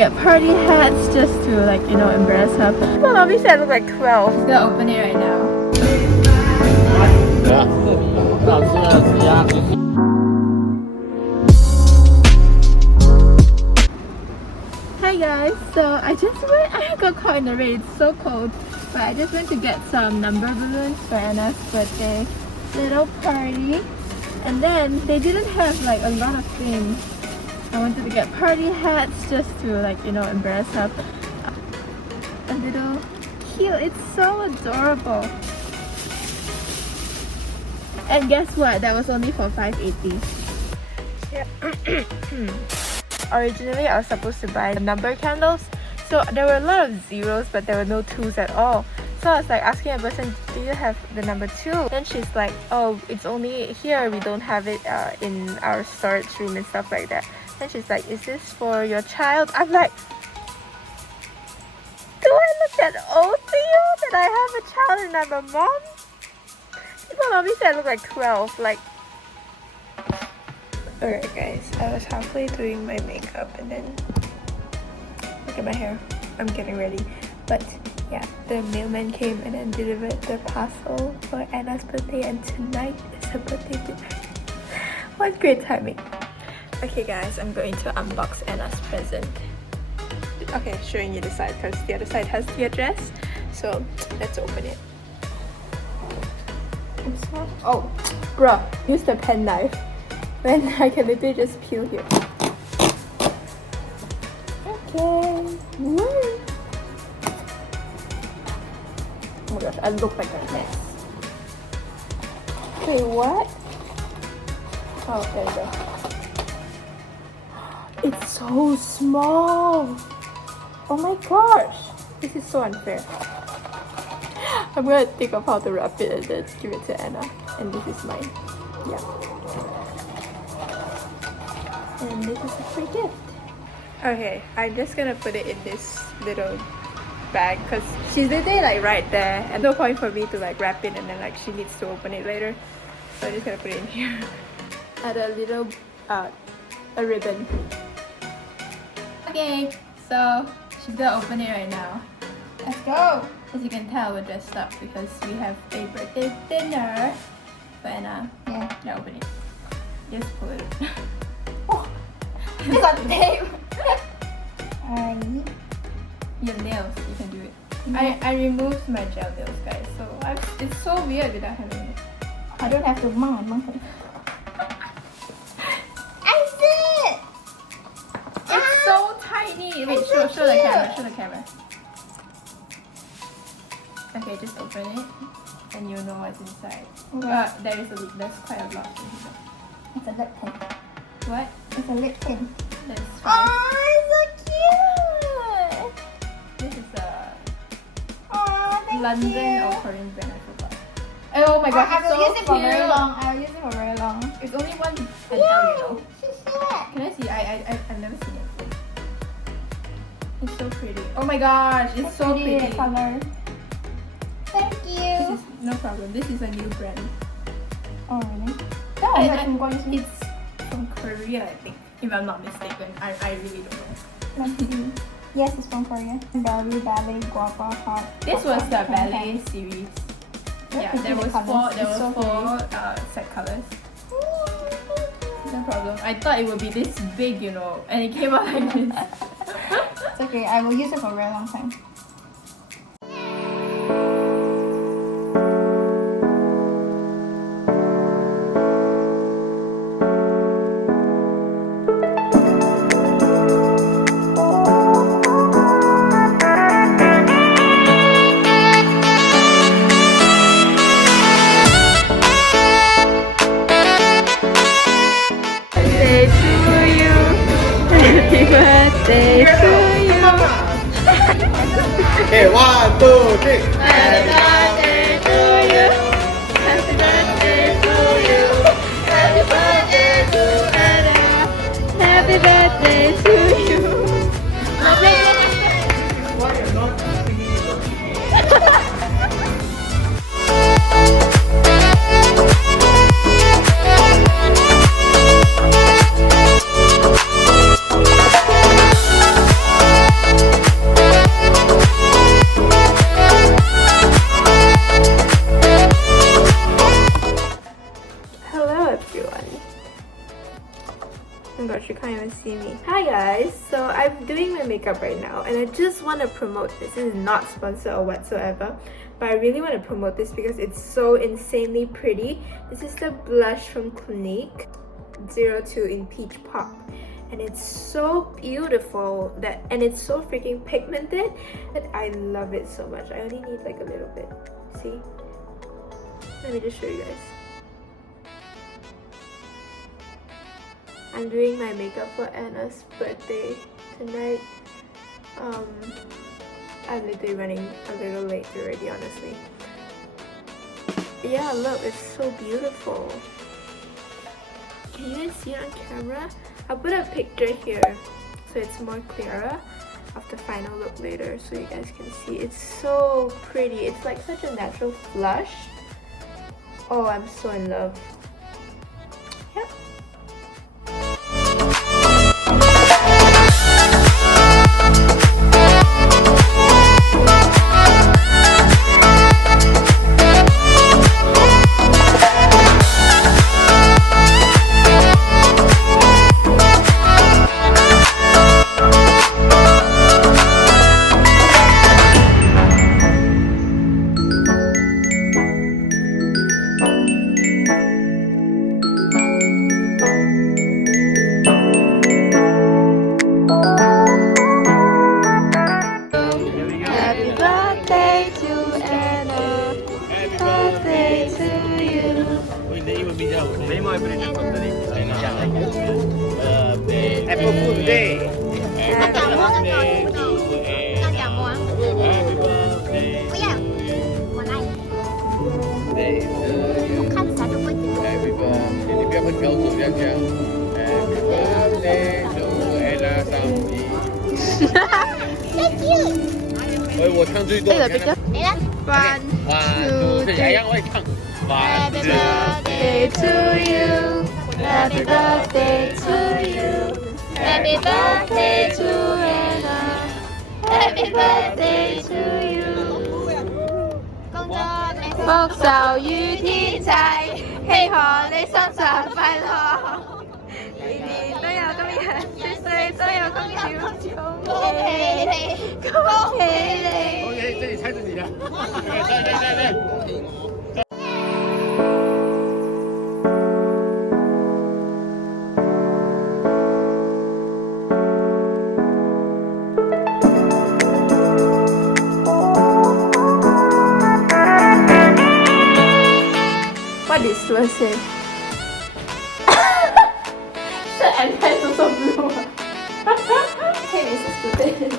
Get party hats just to like, you know, embarrass her. Well, obviously I look like 12. She's gonna open it right now. Hi guys, so I got caught in the rain, it's so cold. But I just went to get some number balloons for Anna's birthday little party. And then they didn't have like a lot of things. I wanted to get party hats just to like, you know, embarrass her. A little heel, it's so adorable. And guess what? That was only for $5.80. Yeah. Originally, I was supposed to buy the number candles. So there were a lot of zeros, but there were no 2s at all. So I was like asking a person, do you have the number 2? Then she's like, oh, it's only here. We don't have it in our storage room and stuff like that. Then she's like, is this for your child? I'm like, do I look that old to you that I have a child and I'm a mom? People obviously I look like 12. Like, alright guys, I was halfway doing my makeup and then look at my hair. I'm getting ready. But yeah, the mailman came and then delivered the parcel for Anna's birthday, and tonight is her birthday tonight. What great timing. Okay guys, I'm going to unbox Anna's present. Okay, showing you the side because the other side has the address. So let's open it. Oh, bruh, use the pen knife. Then I can literally just peel here. Okay. Woo. Oh my gosh, I look like a mess. Wait, what? Oh, there we go. It's so small. Oh my gosh, this is so unfair. I'm gonna think of how to wrap it and then give it to Anna. And this is mine. Yeah. And this is a free gift. Okay, I'm just gonna put it in this little bag because she's literally like right there, and no point for me to like wrap it and then like she needs to open it later. So I'm just gonna put it in here. Add a little a ribbon. Okay, so she's gonna open it right now. Let's go! As you can tell, we're dressed up because we have a birthday dinner for Anna. Yeah, open it. Just pull it. Oh, it's on tape! Your nails, you can do it. I removed my gel nails, guys, so it's so weird without having it. I don't have to monkey. I see it! It's so tiny! Wait, show the camera, show the camera. Okay, just open it and you'll know what's inside. Okay. There's quite a lot inside. It's a lip tint. What? It's a lip tint. There's 5. Oh, it's so cute! This is a Thank London you. or Korean brand, I forgot. Oh my god, I will it's so use it for cute. very long. I will use it for very long. It's only one Yay! handle, you know. Can I see? I've never seen it. It's so pretty. Oh my gosh, it's so pretty. Color. Thank This you. is no problem. This is a new brand. Oh really? It's from Korea, I think. If I'm not mistaken, I really don't know. Let's see. Yes, it's from Korea. Ballet, guapa, hot. This was the ballet series. Yeah, there was four set colors. No problem. I thought it would be this big, you know, and it came out like this. It's okay. I will use it for a very long time. Happy birthday to you. Okay, 1, 2, 3. Happy birthday to you. Happy birthday to you. Happy birthday to Anna. Happy birthday to you. Why you're not singing I'm doing my makeup right now and I just want to promote this. This is not sponsored or whatsoever, but I really want to promote this because it's so insanely pretty. This is the blush from Clinique 02 in Peach Pop, and it's so beautiful and it's so freaking pigmented that I love it so much. I only need like a little bit. See? Let me just show you guys. I'm doing my makeup for Anna's birthday tonight. I'm literally running a little late already, honestly. Yeah, look, it's so beautiful. Can you guys see it on camera? I'll put a picture here so it's more clearer of the final look later so you guys can see. It's so pretty. It's like such a natural blush. Oh, I'm so in love. Yeah. Apple Food Day. One, two, three. Happy birthday to you. Happy birthday to you. Happy birthday to Anna. Happy birthday to you. 福壽與天齊，希望你生日快樂，年年都有今日，歲歲都有恭喜你，恭喜你。OK，这里猜着你了。对。What is this say? Shit, and that's also blue. Hey, this is stupid.